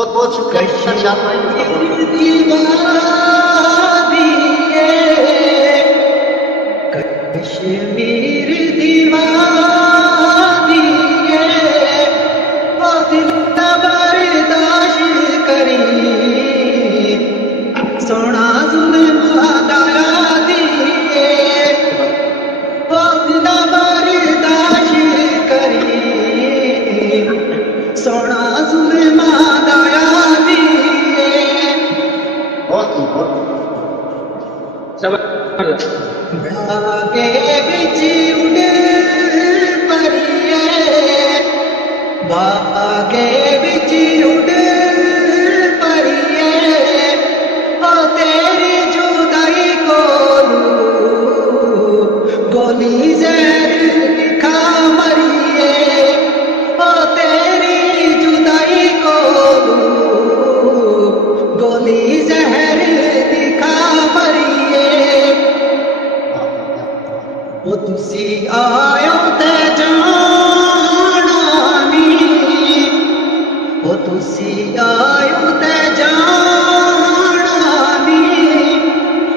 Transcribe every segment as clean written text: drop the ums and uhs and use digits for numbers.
बहुत बहुत शुक्रिया शाद भाई। कश्मीर दीवानी वो दिल बर्दाश्त करी सोना जुल्म दाया दिए वो दिल बर्दाश्त करी सोना जुल्म दाया दिए। बहुत आगे बिच उड़ परिए बागे बिच उड़ परिए ओ तेरी जुदाई कोलू गोली जहर दिखा मरिए ओ तेरी जुदाई कोलू गोली जहर दिखा मरिए। वो तुसी आयो ते जाना नी वो तुसी आयो ते जाना नी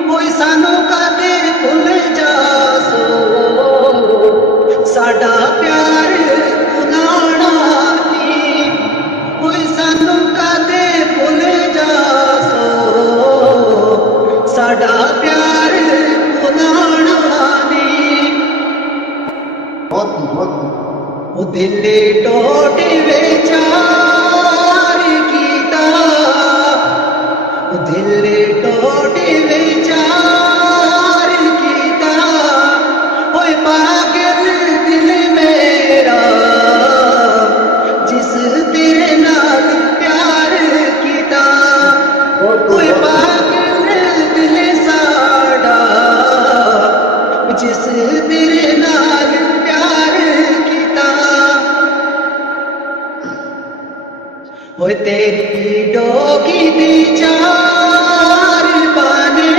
कोई सानू कदे भुल जासो साडा प्यार भुलाना नी कोई सानू कदे भुल जासो साडा प्यार भुलाना वो दिल्ली टोटे विचार कीता वो दिल्ली टोटे विचार कीता ओए पागल दिल मेरा जिस तेरे नाल प्यार कीता ओए पागल दिल साड़ा जिस तेरे नाल प्यार कीता। ओए तेरी डोगी दी चार बाने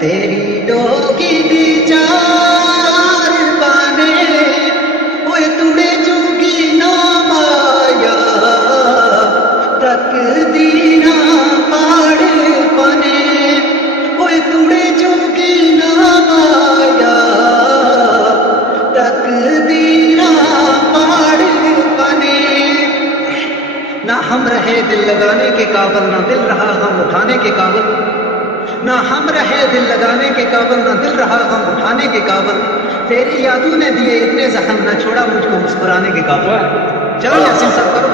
तेरी डोगी दी चार बाने ओए तुड़े चुगी ना माया तकदीरा पाड़ बने ओए तुड़े चुगी ना माया तकदीरा पाड़ बने। ना हम रहे दिल लगाने के काबिल ना दिल रहा हम उठाने के काबिल ना हम रहे दिल लगाने के काबिल ना दिल रहा हम उठाने के काबिल तेरी यादों ने दिए इतने जख्म ना छोड़ा मुझको मुस्कुराने के काबिल। चलो यासीन साहब करो।